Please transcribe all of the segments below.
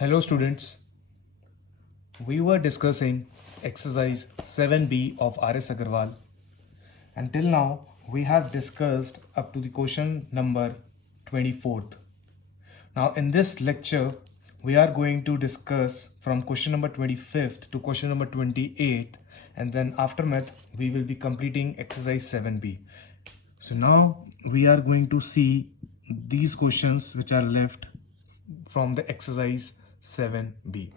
Hello students, we were discussing exercise 7b of R.S. Agarwal. Until now, we have discussed up to the question number 24th. Now in this lecture, we are going to discuss from question number 25th to question number 28th, and then aftermath, we will be completing exercise 7b. So now we are going to see these questions which are left from the exercise 7b.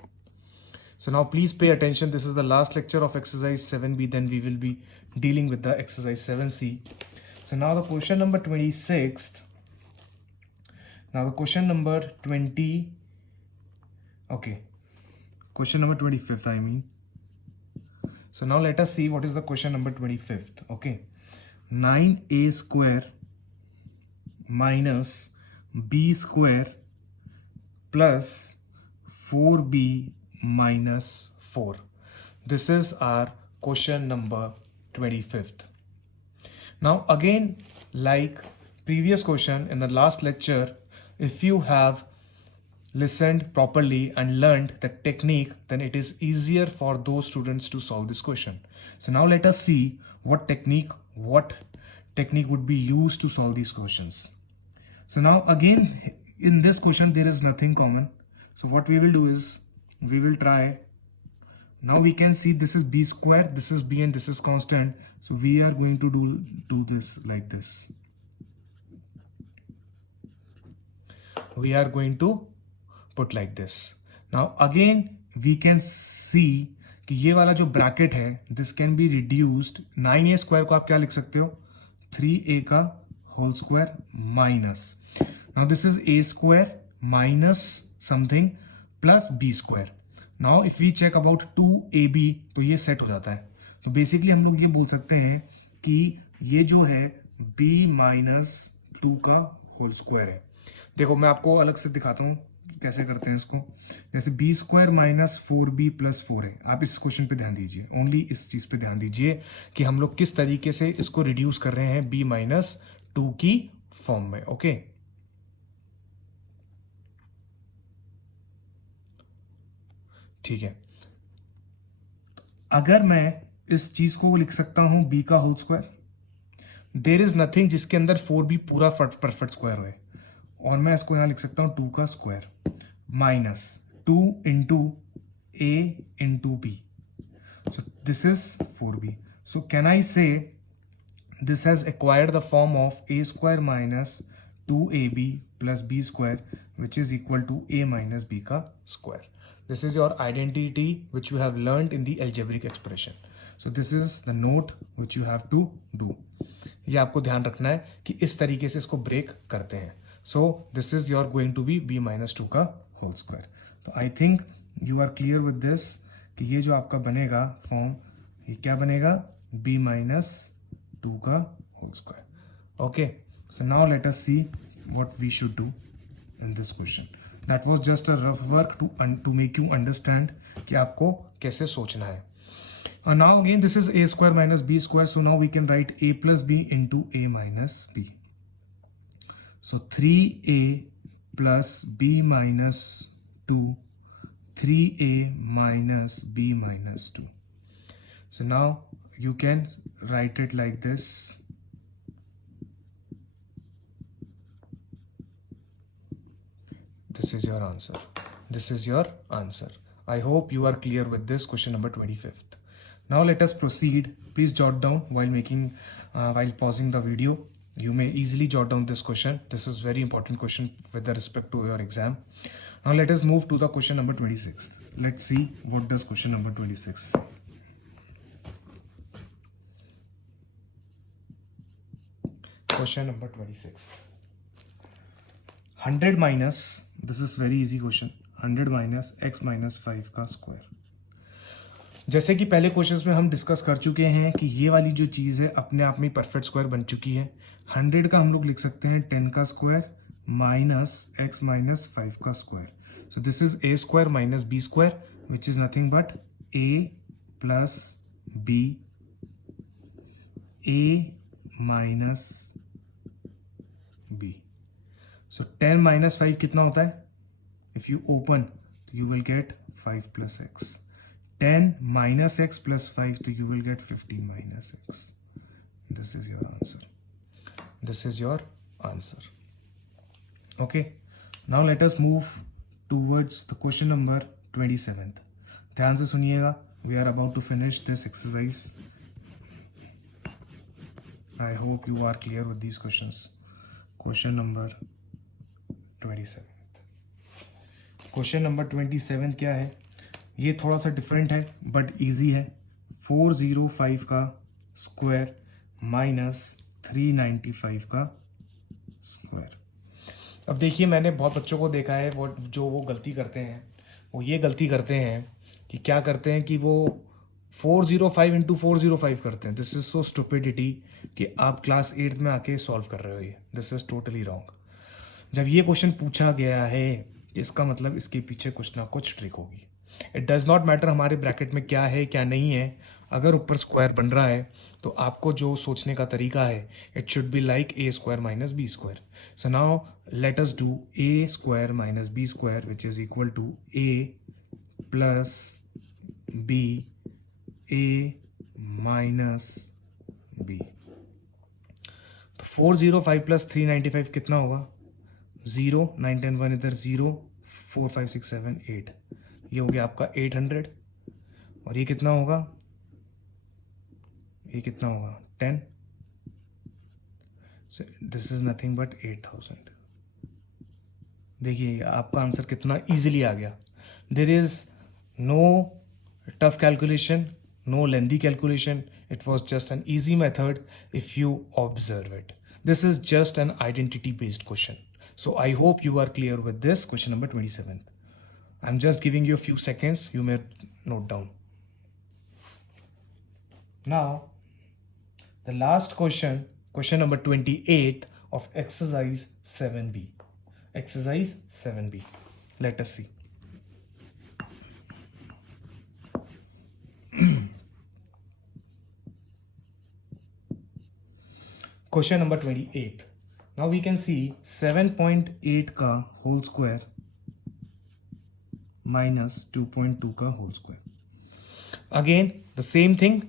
So now please pay attention. This is the last lecture of exercise 7b. Then we will be dealing with the exercise 7c. So now the question number 26th. Now the question number 20. Okay. Question number 25th, I mean. So now let us see what is the question number 25th. Okay. 9a square minus b square plus 4b minus 4. This is our question number 25th. Now again, like previous question in the last lecture, if you have listened properly and learned the technique, then it is easier for those students to solve this question. So now let us see what technique would be used to solve these questions. So now again, in this question there is nothing common. So what we will do is we will try. Now we can see this is b square, this is b, and this is constant. So we are going to do this like this. We are going to put like this. Now again we can see कि ये वाला जो bracket है, this can be reduced. 9a square को आप क्या लिख सकते हो? 3a का whole square minus. Now this is a square minus something plus b square. Now if we check about 2ab, तो ये सेट हो जाता है. तो बेसिकली हम लोग ये बोल सकते हैं कि ये जो है b माइनस 2 का होल स्क्वायर है. देखो मैं आपको अलग से दिखाता हूँ कैसे करते हैं इसको. जैसे b square minus 4b plus 4 है. आप इस क्वेश्चन पे ध्यान दीजिए, ओनली इस चीज पे ध्यान दीजिए कि हम लोग किस तरीके से इसको रिड्यूस कर रहे हैं b माइनस 2 की फॉर्म में. ओके, ठीक है. अगर मैं इस चीज को लिख सकता हूं b का whole square, there is nothing जिसके अंदर 4b पूरा परफेक्ट स्क्वायर हो, और मैं इसको यहां लिख सकता हूं 2 का square minus 2 into a into b. So this is 4b. So can I से this has acquired the form of a square minus 2ab plus b square, which is equal to a minus b ka square. This is your identity which you have learned in the algebraic expression. So this is the note which you have to do. ये आपको ध्यान रखना है कि इस तरीके से इसको ब्रेक करते हैं. So this is your going to be b minus 2 का whole square. तो I think you are clear with this कि ये जो आपका बनेगा फॉर्म, ये क्या बनेगा? b minus 2 का whole square. Okay, so now let us see what we should do in this question. That was just a rough work to make you understand कि आपको कैसे सोचना है. Now again this is a square minus b square, so now we can write a plus b into a minus b. So 3a plus b minus 2, 3a minus b minus 2. So now you can write it like this. This is your answer. This is your answer. I hope you are clear with this question number 25th. Now let us proceed. Please jot down while pausing the video. You may easily jot down this question. This is very important question with respect to your exam. Now let us move to the question number 26. Let's see what does question number 26 say. Question number 26. 100 minus, this is very easy question, 100 minus x minus 5 का square. जैसे कि पहले questions में हम discuss कर चुके हैं कि ये वाली जो चीज़ है अपने आप में परफेक्ट स्क्वायर बन चुकी है. 100 का हम लोग लिख सकते हैं 10 का स्क्वायर माइनस x माइनस 5 का square. So this is a square minus b square, which is nothing but a plus b, a minus b. So 10 minus 5 कितना होता है? If you open you will get 5 plus x. 10 minus x plus 5, so you will get 15 minus x. This is your answer. This is your answer. Okay, now let us move towards the question number 27th. ध्यान से सुनिएगा. We are about to finish this exercise. I hope you are clear with these questions. Question number 27. Question number 27 क्या है? ये थोड़ा सा different है but easy है. 405 का स्क्वायर माइनस 395 का स्क्वायर. अब देखिए, मैंने बहुत बच्चों को देखा है वो गलती करते हैं. वो ये गलती करते हैं कि क्या करते हैं कि वो 405 इंटू 405 करते हैं. दिस इज सो स्टुपिडिटी कि आप क्लास 8 में आके सॉल्व कर रहे हो. ये दिस इज टोटली रॉन्ग. जब ये क्वेश्चन पूछा गया है इसका मतलब इसके पीछे कुछ ना कुछ ट्रिक होगी. इट डज नॉट मैटर हमारे ब्रैकेट में क्या है क्या नहीं है. अगर ऊपर स्क्वायर बन रहा है तो आपको जो सोचने का तरीका है, it should be like a square minus b square. So now let us do a square minus b square which is equal to a plus b a minus b. तो 405 प्लस 395 कितना होगा? 0, 9, 10, 1 इधर 0, 4, 5, 6, 7, 8. ये हो गया आपका 800. और ये कितना होगा? ये कितना होगा? 10. So this is nothing but 8,000. देखिए आपका आंसर कितना इजीली आ गया. There is no tough calculation, no lengthy calculation. It was just an easy method if you observe it. This is just an identity based question. So I hope you are clear with this question number 27. I'm just giving you a few seconds. You may note down. Now, the last question, question number 28 of exercise 7B. Exercise 7B. Let us see. Question number 28. Now we can see 7.8 का whole square minus 2.2 का whole square. Again, the same thing.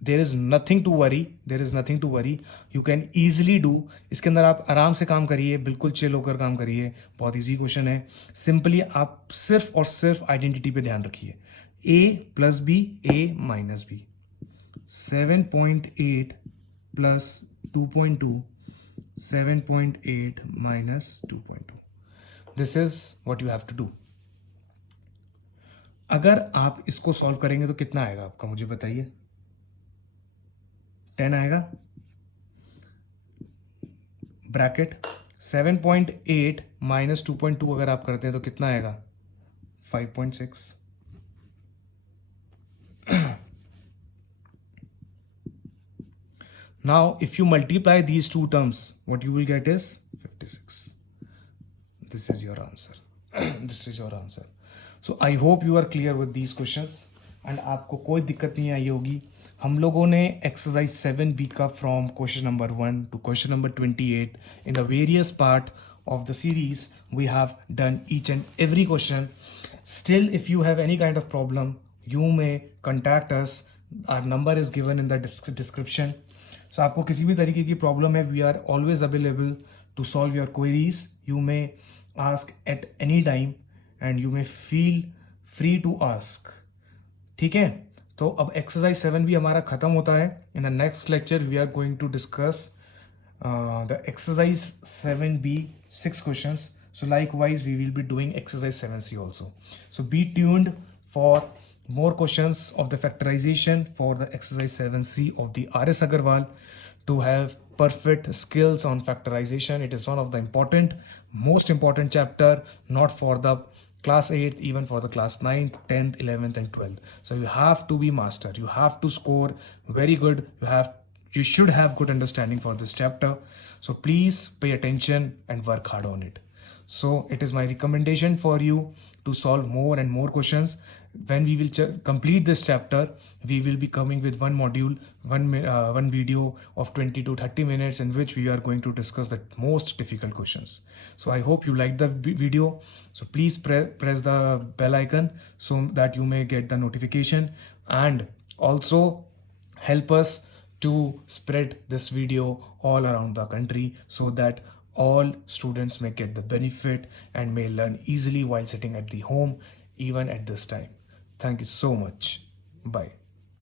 There is nothing to worry. There is nothing to worry. You can easily do. इसके अंदर आप आराम से काम करिए, बिल्कुल चिल होकर काम करिए. बहुत इजी क्वेश्चन है. सिंपली आप सिर्फ और सिर्फ आइडेंटिटी पे ध्यान रखिए. a plus b, a minus b. 7.8 plus 2.2, 7.8 minus 2.2. This is what you have to do. अगर आप इसको सॉल्व करेंगे तो कितना आएगा आपका, मुझे बताइए. 10 आएगा. ब्रैकेट 7.8 माइनस 2.2 अगर आप करते हैं तो कितना आएगा? 5.6. Now, if you multiply these two terms, what you will get is 56. This is your answer. This is your answer. So, I hope you are clear with these questions. And आपको कोई दिक्कत नहीं आई होगी. हम लोगों ने exercise 7B का from question number 1 to question number 28 in the various part of the series, we have done each and every question. Still, if you have any kind of problem, you may contact us. Our number is given in the description. So आपको किसी भी तरीके की problem है, we are always available to solve your queries. You may ask at any time and you may feel free to ask. ठीक है, तो अब एक्सरसाइज 7 भी हमारा खत्म होता है. In the next lecture we are going to discuss the exercise 7B 6 questions. So likewise we will be doing exercise 7C also. So be tuned for more questions of the factorization for the exercise 7C of the R.S. Agarwal to have perfect skills on factorization. It is one of the most important chapter, not for the class 8, even for the class 9th, 10th, 11th and 12th. So you have to be master. You have to score very good. You should have good understanding for this chapter. So please pay attention and work hard on it. So it is my recommendation for you to solve more and more questions. When we will complete this chapter, we will be coming with one module, one video of 20 to 30 minutes in which we are going to discuss the most difficult questions. So I hope you liked the video. So please press the bell icon so that you may get the notification, and also help us to spread this video all around the country so that all students may get the benefit and may learn easily while sitting at the home, even at this time. Thank you so much. Bye.